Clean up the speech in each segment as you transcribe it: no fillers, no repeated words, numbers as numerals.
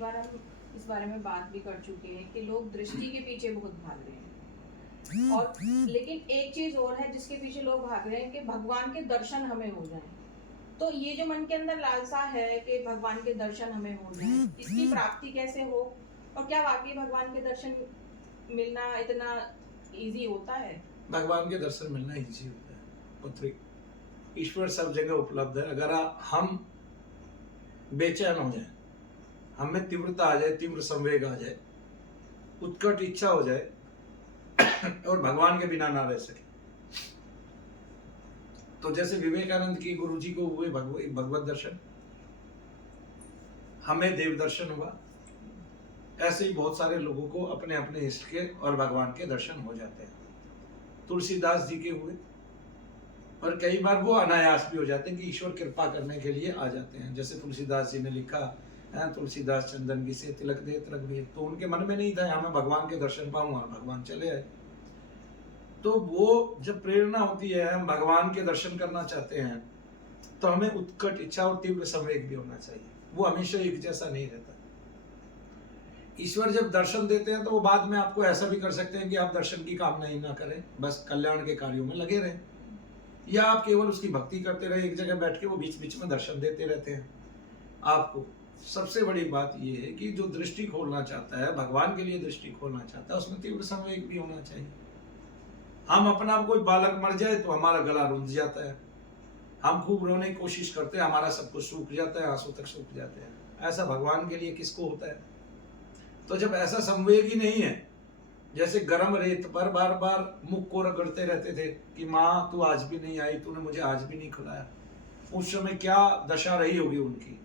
बार हम इस बारे में बात भी कर चुके हैं कि लोग दृष्टि के पीछे बहुत भाग रहे हैं, और लेकिन एक चीज और है जिसके पीछे लोग भाग रहे हैं कि भगवान के दर्शन हमें हो जाएं। तो ये जो मन के अंदर लालसा है कि भगवान के दर्शन हमें हो जाएं, इसकी प्राप्ति कैसे हो, और क्या वाकई भगवान के दर्शन मिलना इतना इजी होता है? भगवान के दर्शन मिलना इजी होता है पुत्री। ईश्वर सब जगह उपलब्ध है। अगर हम बेचैन हो जाए, हम में तीव्रता आ जाए, तीव्र संवेग आ जाए, उत्कट इच्छा हो जाए और भगवान के बिना ना रह सके, तो जैसे विवेकानंद की गुरु जी को हुए भगवत दर्शन, हमें देव दर्शन हुआ, ऐसे ही बहुत सारे लोगों को अपने अपने इष्ट के और भगवान के दर्शन हो जाते हैं। तुलसीदास जी के हुए, और कई बार वो अनायास भी हो जाते हैं कि ईश्वर कृपा करने के लिए आ जाते हैं। जैसे तुलसीदास जी ने लिखा है, तुलसीदास चंदन की से तिलक दे तिलक दे, तो उनके मन में नहीं था हमें भगवान के दर्शन पाऊंगा, भगवान चले आए। तो वो जब प्रेरणा होती है, हम भगवान के दर्शन करना चाहते हैं, तो हमें उत्कट इच्छा और तीव्र संवेग भी होना चाहिए। वो हमेशा एक जैसा नहीं रहता। ईश्वर जब दर्शन देते हैं तो वो बाद में आपको ऐसा भी कर सकते हैं कि आप दर्शन की कामना ही ना करें, बस कल्याण के कार्यों में लगे रहें, या आप केवल उसकी भक्ति करते रहे, एक जगह बैठ के वो बीच बीच में दर्शन देते रहते हैं आपको। सबसे बड़ी बात यह है कि जो दृष्टि खोलना चाहता है, भगवान के लिए दृष्टि खोलना चाहता है, उसमें तीव्र संवेग भी होना चाहिए। हम अपना कोई बालक मर जाए तो हमारा गला रुंध जाता है, हम खूब रोने की कोशिश करते हैं, हमारा सब कुछ सूख जाता है, आंसू तक सूख जाते हैं। ऐसा भगवान के लिए किसको होता है? तो जब ऐसा संवेग ही नहीं है, जैसे गर्म रेत पर बार बार मुख को रगड़ते रहते थे कि माँ तू आज भी नहीं आई, तूने मुझे आज भी नहीं खिलाया, उस समय क्या दशा रही होगी उनकी,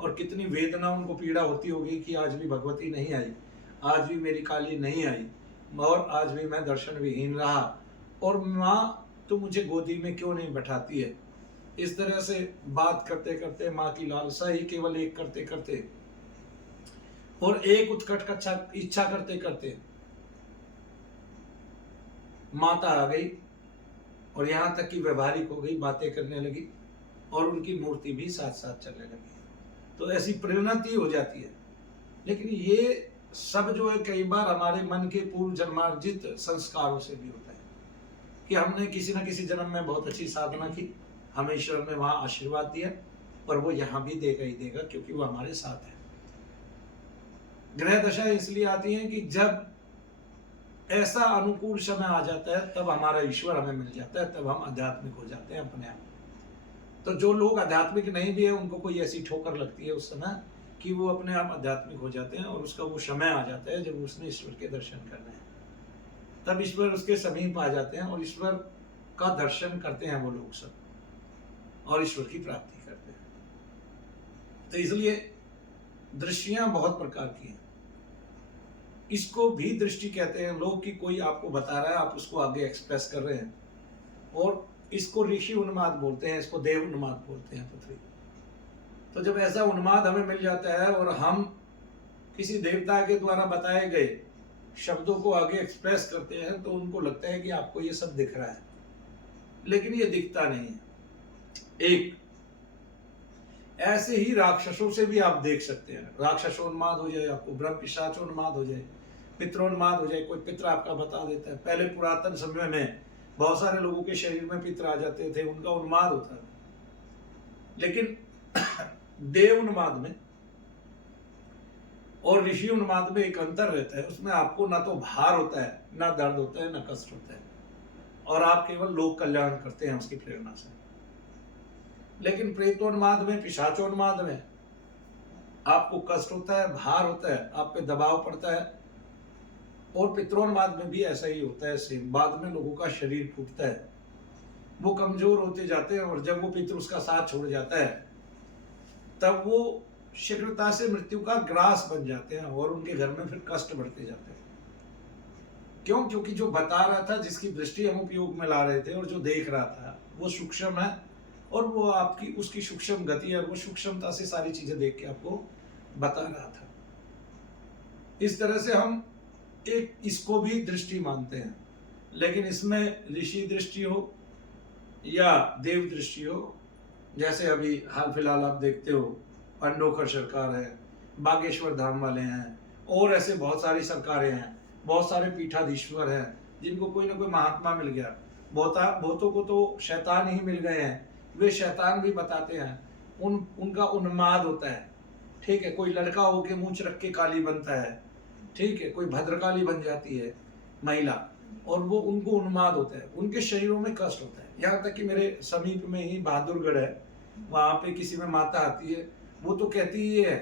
और कितनी वेदना उनको पीड़ा होती होगी कि आज भी भगवती नहीं आई, आज भी मेरी काली नहीं आई, और आज भी मैं दर्शन विहीन रहा, और माँ तू मुझे गोदी में क्यों नहीं बैठाती है। इस तरह से बात करते करते, माँ की लालसा ही केवल एक करते करते और एक उत्कट इच्छा करते करते माता आ गई, और यहाँ तक कि व्यवहारिक हो गई, बातें करने लगी, और उनकी मूर्ति भी साथ साथ चलने लगी। तो ऐसी परिणति हो जाती है। लेकिन ये सब जो है कई बार हमारे मन के पूर्व जन्मार्जित संस्कारों से भी होता है कि हमने किसी न किसी जन्म में बहुत अच्छी साधना की, हमें ईश्वर ने वहां आशीर्वाद दिया, और वो यहाँ भी देगा ही देगा, क्योंकि वो हमारे साथ है। ग्रह दशा इसलिए आती है कि जब ऐसा अनुकूल समय आ जाता है, तब हमारा ईश्वर हमें मिल जाता है, तब हम आध्यात्मिक हो जाते हैं अपने आप। तो जो लोग आध्यात्मिक नहीं भी है, उनको कोई ऐसी ठोकर लगती है उस समय कि वो अपने आप आध्यात्मिक हो जाते हैं, और उसका वो समय आ जाता है जब उसने ईश्वर के दर्शन करने हैं, तब ईश्वर उसके समीप आ जाते हैं, और ईश्वर का दर्शन करते हैं वो लोग सब, और ईश्वर की प्राप्ति करते हैं। तो इसलिए दृष्टियां बहुत प्रकार की हैं। इसको भी दृष्टि कहते हैं लोग, कि कोई आपको बता रहा है, आप उसको आगे एक्सप्रेस कर रहे हैं, और इसको ऋषि उन्माद बोलते हैं, इसको देव उन्माद बोलते हैं पृथ्वी। तो जब ऐसा उन्माद हमें मिल जाता है और हम किसी देवता के द्वारा बताए गए शब्दों को आगे एक्सप्रेस करते हैं, तो उनको लगता है कि आपको ये सब दिख रहा है, लेकिन ये दिखता नहीं है। एक ऐसे ही राक्षसों से भी आप देख सकते हैं, राक्षसोन्माद हो जाए आपको, ब्रह्म पिशाचोन्माद हो जाए, पित्रोन्माद हो जाए, कोई पित्र आपका बता देता है। पहले पुरातन समय में बहुत सारे लोगों के शरीर में पित्र आ जाते थे, उनका उन्माद होता था। लेकिन देव उन्माद में और ऋषि उन्माद में एक अंतर रहता है, उसमें आपको ना तो भार होता है, ना दर्द होता है, ना कष्ट होता है, और आप केवल लोक कल्याण करते हैं उसकी प्रेरणा से। लेकिन प्रेतोन्माद में, पिशाचोन्माद में आपको कष्ट होता है, भार होता है, आप पे दबाव पड़ता है, और पित्रोन्माद में भी ऐसा ही होता है सेम। बाद में लोगों का शरीर फूटता है, वो कमजोर होते जाते हैं, और जब वो पितृ उसका साथ छोड़ जाता है, तब वो शीघ्रता से मृत्यु का ग्रास बन जाते हैं, और उनके घर में फिर कष्ट बढ़ते जाते हैं। क्यों? क्योंकि जो बता रहा था, जिसकी दृष्टि हम उपयोग में ला रहे थे, और जो देख रहा था, वो सूक्ष्म है, और वो आपकी उसकी सूक्ष्म गति है, वो सूक्ष्मता से सारी चीजें देख के आपको बता रहा था। इस तरह से हम एक इसको भी दृष्टि मानते हैं। लेकिन इसमें ऋषि दृष्टि हो या देव दृष्टि हो, जैसे अभी हाल फिलहाल आप देखते हो अंडोकर सरकार है, बागेश्वर धाम वाले हैं, और ऐसे बहुत सारी सरकारें हैं, बहुत सारे पीठाधीश्वर हैं जिनको कोई ना कोई महात्मा मिल गया। बहुतों को तो शैतान ही मिल गए हैं, वे शैतान भी बताते हैं। उनका उन्माद होता है, ठीक है। कोई लड़का होके मूंछ रख के काली बनता है, ठीक है। कोई भद्रकाली बन जाती है महिला, और वो उनको उन्माद होता है, उनके शरीरों में कष्ट होता है। यहाँ तक कि मेरे समीप में ही बहादुरगढ़ है, वहाँ पे किसी में माता आती है, वो तो कहती ही है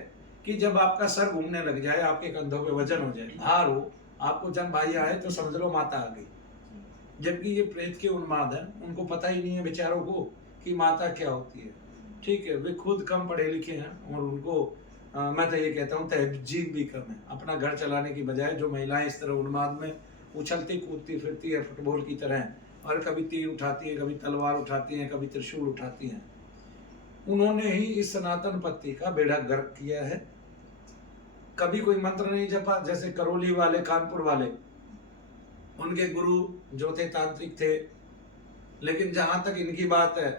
कि जब आपका सर घूमने लग जाए, आपके कंधों पे वजन हो जाए, भार हो, आपको जन बाह्य आए, तो समझ लो माता आ गई। जबकि ये प्रेत के उन्माद है, उनको पता ही नहीं है बेचारों को कि माता क्या होती है, ठीक है। वे खुद कम पढ़े लिखे हैं, और उनको मैं तो ये कहता हूँ तहजीब भी कम है। अपना घर चलाने की बजाय जो महिलाएं इस तरह उन्माद में उछलती कूदती फिरती है फुटबॉल की तरह, और कभी तीर उठाती है, कभी तलवार उठाती हैं, कभी त्रिशूल उठाती हैं, उन्होंने ही इस सनातन पत्ती का बेड़ा गर्क किया है। कभी कोई मंत्र नहीं जपा, जैसे करौली वाले, कानपुर वाले, उनके गुरु जो थे तांत्रिक थे। लेकिन जहां तक इनकी बात है,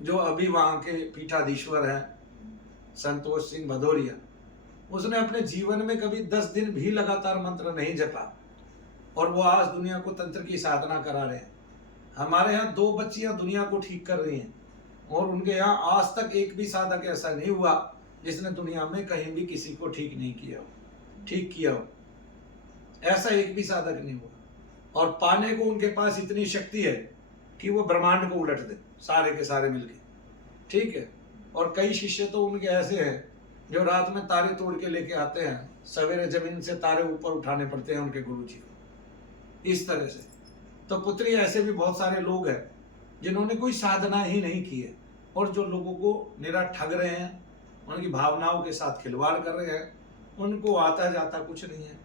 जो अभी वहां के पीठाधीश्वर हैं संतोष सिंह भदौरिया, उसने अपने जीवन में कभी 10 दिन भी लगातार मंत्र नहीं जपा, और वो आज दुनिया को तंत्र की साधना करा रहे हैं। हमारे यहाँ 2 बच्चियां दुनिया को ठीक कर रही हैं, और उनके यहाँ आज तक एक भी साधक ऐसा नहीं हुआ जिसने दुनिया में कहीं भी किसी को ठीक नहीं किया हो, ठीक किया हो। ऐसा एक भी साधक नहीं हुआ। और पाने को उनके पास इतनी शक्ति है कि वो ब्रह्मांड को उलट दे, सारे के सारे मिलके, ठीक है। और कई शिष्य तो उनके ऐसे हैं जो रात में तारे तोड़ के लेके आते हैं, सवेरे जमीन से तारे ऊपर उठाने पड़ते हैं उनके गुरु जी को, इस तरह से। तो पुत्री, ऐसे भी बहुत सारे लोग हैं जिन्होंने कोई साधना ही नहीं की है, और जो लोगों को निरा ठग रहे हैं, उनकी भावनाओं के साथ खिलवाड़ कर रहे हैं। उनको आता जाता कुछ नहीं है,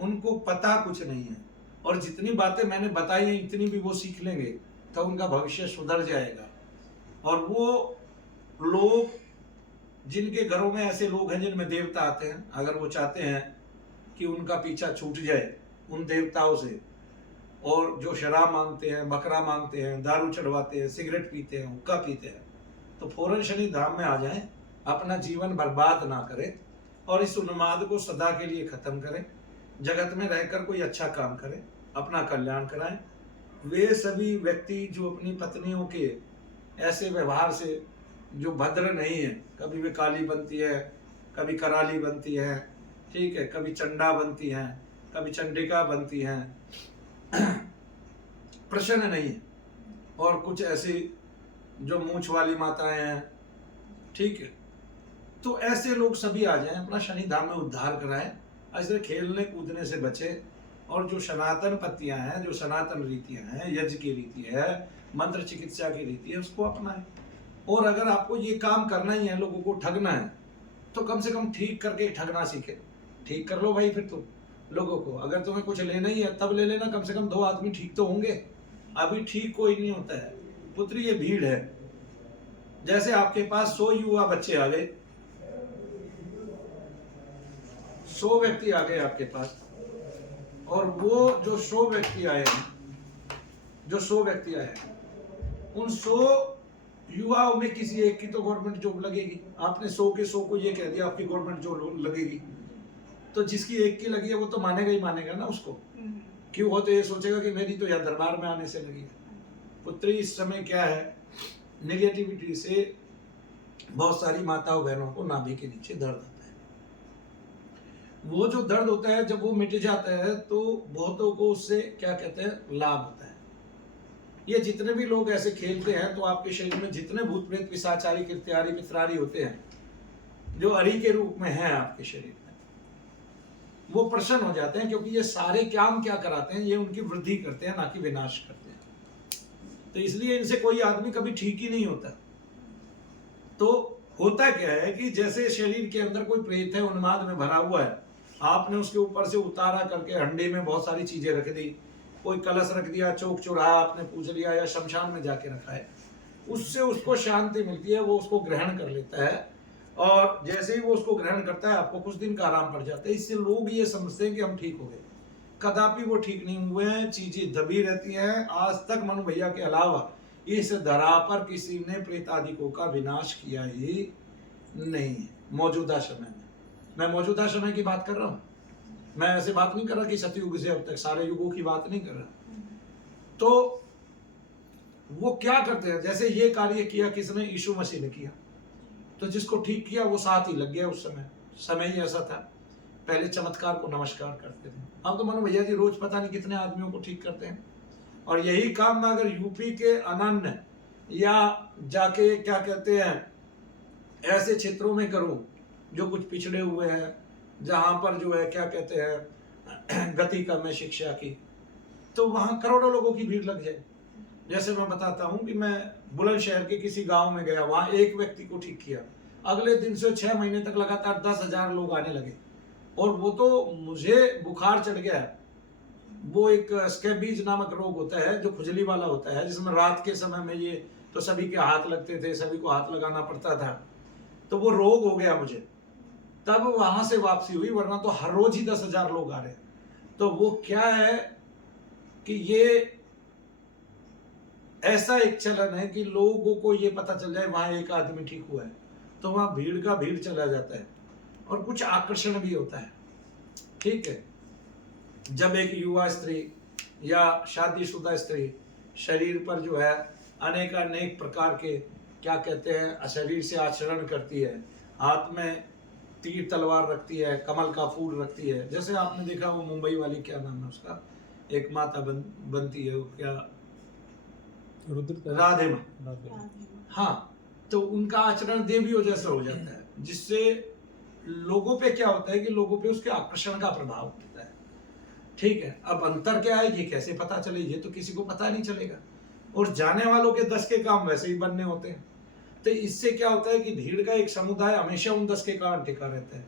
उनको पता कुछ नहीं है, और जितनी बातें मैंने बताई हैं इतनी भी वो सीख लेंगे तो उनका भविष्य सुधर जाएगा। और वो लोग जिनके घरों में ऐसे लोग हैं जिनमें देवता आते हैं, अगर वो चाहते हैं कि उनका पीछा छूट जाए उन देवताओं से, और जो शराब मांगते हैं, बकरा मांगते हैं, दारू चढ़वाते हैं, सिगरेट पीते हैं, हुक्का पीते हैं, तो फौरन शनि धाम में आ जाएं, अपना जीवन बर्बाद ना करें, और इस उन्माद को सदा के लिए खत्म करें। जगत में रहकर कोई अच्छा काम करें, अपना कल्याण कराएं। वे सभी व्यक्ति जो अपनी पत्नियों के ऐसे व्यवहार से जो भद्र नहीं है, कभी वे काली बनती है, कभी कराली बनती है, ठीक है, कभी चंडा बनती हैं, कभी चंडिका बनती हैं, प्रसन्न नहीं है। और कुछ ऐसी जो मूंछ वाली माताएं हैं, ठीक है। तो ऐसे लोग सभी आ जाएं, अपना शनि धाम में उद्धार कराएं, ऐसे खेलने कूदने से बचे। और जो सनातन पत्तियां हैं, जो सनातन रीतियां हैं, यज्ञ की रीति है, मंत्र चिकित्सा की रीति है, उसको अपनाएं। और अगर आपको ये काम करना ही है, लोगों को ठगना है, तो कम से कम ठीक करके ठगना सीखे। ठीक कर लो भाई फिर तुम लोगों को। अगर तुम्हें कुछ लेना ही है तब ले लेना, कम से कम 2 आदमी ठीक तो होंगे। अभी ठीक कोई नहीं होता है पुत्री, ये भीड़ है। जैसे आपके पास 100 युवा बच्चे आ गए, 100 व्यक्ति आ गए आपके पास, और वो जो 100 व्यक्ति आए हैं, उन 100 युवाओं में किसी एक की तो गवर्नमेंट जॉब लगेगी। आपने 100 के 100 को ये कह दिया आपकी गवर्नमेंट जॉब लगेगी, तो जिसकी एक की लगी है वो तो मानेगा ही मानेगा ना उसको। क्यों हो? तो ये सोचेगा कि मेरी तो यहाँ दरबार में आने से लगी है। पुत्री, इस समय क्या है, नेगेटिविटी से बहुत सारी माताओं बहनों को नाभि के नीचे दर्द होता है। वो जो दर्द होता है, जब वो मिट जाता है तो बहुतों को उससे क्या कहते हैं, लाभ होता है। ये जितने भी लोग ऐसे खेलते हैं, तो आपके शरीर में जितने भूत प्रेत पिशाचारी कृत्यारी पित्रारी होते हैं, जो अरी के रूप में हैं आपके शरीर में, वो प्रसन्न हो जाते हैं। क्योंकि ये सारे काम क्या कराते हैं, ये उनकी वृद्धि करते हैं, ना कि विनाश करते हैं। तो इसलिए इनसे कोई आदमी कभी ठीक ही नहीं होता। तो होता क्या है कि जैसे शरीर के अंदर कोई प्रेत है, उन्माद में भरा हुआ है, आपने उसके ऊपर से उतारा करके हंडे में बहुत सारी चीजें रख दी, कोई कलश रख दिया, चौक चौराहा आपने पूज लिया, या शमशान में जाके रखा है, उससे उसको शांति मिलती है, वो उसको ग्रहण कर लेता है। और जैसे ही वो उसको ग्रहण करता है, आपको कुछ दिन का आराम पड़ जाता है। इससे लोग ये समझते हैं कि हम ठीक हो गए, कदापि वो ठीक नहीं हुए हैं। चीजें दबी रहती हैं। आज तक मनु भैया के अलावा इस धरा पर किसी ने प्रेतादिकों का विनाश किया ही नहीं है मौजूदा समय में। मैं मौजूदा समय की बात कर रहा हूँ, मैं ऐसे बात नहीं कर रहा कि सतयुग से अब तक सारे युगों की बात नहीं कर रहा। तो वो क्या करते हैं, जैसे ये कार्य किया किसने, यीशु मसीह ने किया, तो जिसको ठीक किया वो साथ ही लग गया। उस समय ही ऐसा था, पहले चमत्कार को नमस्कार करते थे। अब तो मनु भैया जी रोज पता नहीं कितने आदमियों को ठीक करते हैं। और यही काम मैं अगर यूपी के अनन्य या जाके क्या कहते हैं ऐसे क्षेत्रों में करूं जो कुछ पिछड़े हुए हैं, जहां पर जो है क्या कहते हैं गति कम है शिक्षा की, तो वहां करोड़ों लोगों की भीड़ लग जाए। जैसे मैं बताता हूं कि मैं बुलंदशहर के किसी गांव में गया, वहां एक व्यक्ति को ठीक किया, अगले दिन से 6 महीने तक लगातार 10,000 लोग आने लगे। और वो तो मुझे बुखार चढ़ गया। वो एक स्कैबीज नामक रोग होता है जो खुजली वाला होता है, जिसमें रात के समय में ये तो सभी के हाथ लगते थे, सभी को हाथ लगाना पड़ता था, तो वो रोग हो गया मुझे। तब वहां से वापसी हुई, वरना तो हर रोज ही 10,000 लोग आ रहे हैं। तो वो क्या है कि ये ऐसा एक चलन है कि लोगों को ये पता चल जाए वहां एक आदमी ठीक हुआ है, तो वहां भीड़ का भीड़ चला जाता है और कुछ आकर्षण भी होता है। ठीक है, जब एक युवा स्त्री या शादीशुदा स्त्री शरीर पर जो है अनेक प्रकार के क्या कहते हैं शरीर से आचरण करती है, हाथ में तीर तलवार रखती है, कमल का फूल रखती है, जैसे आपने देखा वो मुंबई वाली क्या नाम है उसका, एक माता बनती है वो क्या, राधे माँ। हाँ, तो उनका आचरण देवियों जैसा हो जाता है, जिससे लोगों पे क्या होता है कि लोगों पे उसके आकर्षण का प्रभाव होता है। ठीक है, अब अंतर क्या है ये कैसे पता चले, ये तो किसी को पता नहीं चलेगा। और जाने वालों के 10 के काम वैसे ही बनने होते हैं। तो इससे क्या होता है कि भीड़ का एक समुदाय हमेशा उन 10 के कारण टिका रहता है।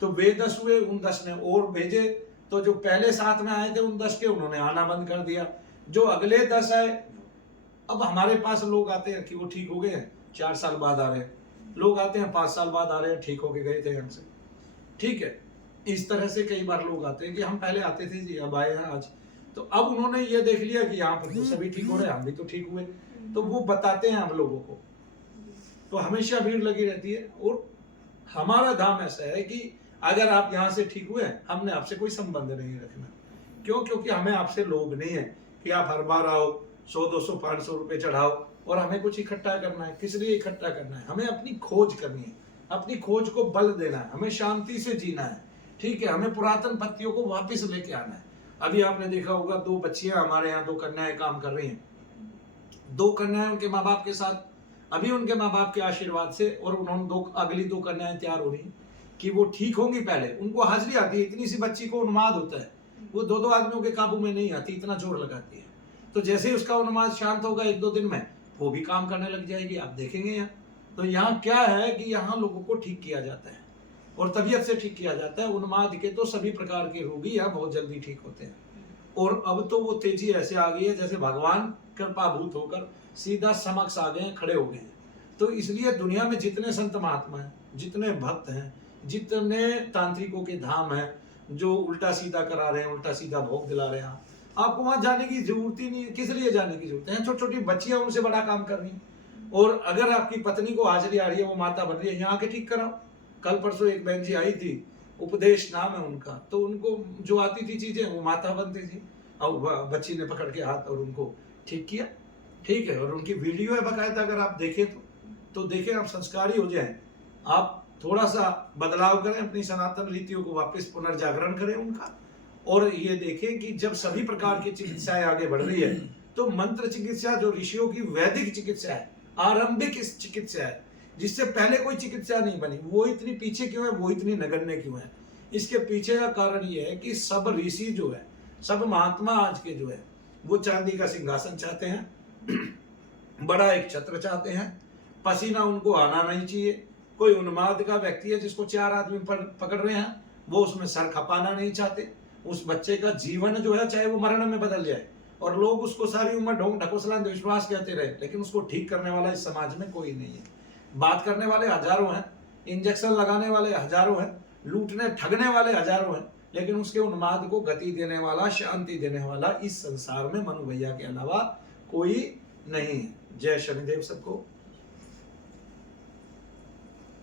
तो वे 10 हुए, उन 10 ने और भेजे, तो जो पहले साथ में आए थे उन 10 के उन्होंने आना बंद कर दिया। जो अगले 10 आए, अब हमारे पास लोग आते हैं कि वो ठीक हो गए हैं, 4 साल बाद आ रहे हैं, लोग आते हैं 5 साल बाद आ रहे हैं, ठीक होके गए थे हमसे। ठीक है, इस तरह से कई बार लोग आते हैं कि हम पहले आते थे जी, अब आए हैं आज। तो अब उन्होंने ये देख लिया कि यहाँ पर तो सभी ठीक हो रहे हैं, हम भी तो ठीक हुए, तो वो बताते हैं हम लोगों को। तो हमेशा भीड़ लगी रहती है। और हमारा धाम ऐसा है कि अगर आप यहाँ से ठीक हुए, हमने आपसे कोई संबंध नहीं रखना। क्यों? क्योंकि हमें आपसे लोभ नहीं है कि आप हर बार आओ 100, 200, 500 रुपए चढ़ाओ और हमें कुछ इकट्ठा करना है। किस लिए इकट्ठा करना है? हमें अपनी खोज करनी है, अपनी खोज को बल देना है, हमें शांति से जीना है। ठीक है, हमें पुरातन पत्तियों को वापस लेके आना है। अभी आपने देखा होगा 2 बच्चियां हमारे यहाँ, 2 कन्याएं काम कर रही हैं। 2 कन्याएं उनके माँ बाप के साथ, अभी उनके माँ बाप के आशीर्वाद से, और उन्होंने अगली 2 कन्याएं तैयार हो रही कि वो ठीक होंगी। पहले उनको हाजिरी आती है, इतनी सी बच्ची को उन्माद होता है, वो 2-2 आदमियों के काबू में नहीं आती, इतना जोर लगाती है। तो जैसे ही उसका उन्माद शांत होगा 1-2 दिन में, वो भी काम करने लग जाएगी, आप देखेंगे यहाँ। तो यहाँ क्या है कि यहाँ लोगों को ठीक किया जाता है और तबीयत से ठीक किया जाता है। उन्माद के तो सभी प्रकार के रोगी यहाँ बहुत जल्दी ठीक होते हैं। और अब तो वो तेजी ऐसे आ गई है जैसे भगवान कृपाभूत होकर सीधा समक्ष आ गए हैं, खड़े हो गए हैं। तो इसलिए दुनिया में जितने संत महात्मा हैं, जितने भक्त हैं, जितने तांत्रिकों के धाम हैं जो उल्टा सीधा करा रहे हैं, उल्टा सीधा भोग दिला रहे हैं, आपको वहां जाने की जरूरत ही नहीं है। किस लिए जाने की जरूरत है? छोटी छोटी बच्चियां उनसे बड़ा काम कर रही हैं। और अगर आपकी पत्नी को हाजिरी आ रही है, वो माता बन रही है, यहाँ के ठीक कराओ। कल परसों एक बहन जी आई थी, उपदेश नाम है उनका, तो उनको जो आती थी चीजें वो माता बनती थी, और बच्ची ने पकड़ के हाथ और उनको ठीक किया। ठीक है, और उनकी वीडियो है बकायदा, अगर आप देखें तो देखें, आप संस्कारी हो जाएं, आप थोड़ा सा बदलाव करें, अपनी सनातन रीतियों को वापस पुनर्जागरण करें उनका। और ये देखें कि जब सभी प्रकार की चिकित्साएं आगे बढ़ रही है, तो मंत्र चिकित्सा जो ऋषियों की वैदिक चिकित्सा है, आरंभिक चिकित्सा है, जिससे पहले कोई चिकित्सा नहीं बनी, वो इतनी पीछे क्यों है, वो इतनी नगण्य क्यों है? इसके पीछे का कारण ये है कि सब ऋषि जो है, सब महात्मा आज के जो है, वो चांदी का सिंहासन चाहते हैं, बड़ा एक छत्र चाहते हैं, पसीना उनको आना नहीं चाहिए। कोई उन्माद का व्यक्ति है जिसको 4 आदमी पकड़ रहे हैं, वो उसमें सर खपाना नहीं चाहते। उस बच्चे का जीवन जो है चाहे वो मरण में बदल जाए, और लोग उसको सारी उम्र ढोंग ढकोसला अंधविश्वास कहते रहे, लेकिन उसको ठीक करने वाला इस समाज में कोई नहीं है। बात करने वाले हजारों हैं, इंजेक्शन लगाने वाले हजारों हैं, लूटने ठगने वाले हजारों हैं, लेकिन उसके उन्माद को गति देने वाला, शांति देने वाला इस संसार में मनु भैया के अलावा कोई नहीं है। जय शनिदेव सबको।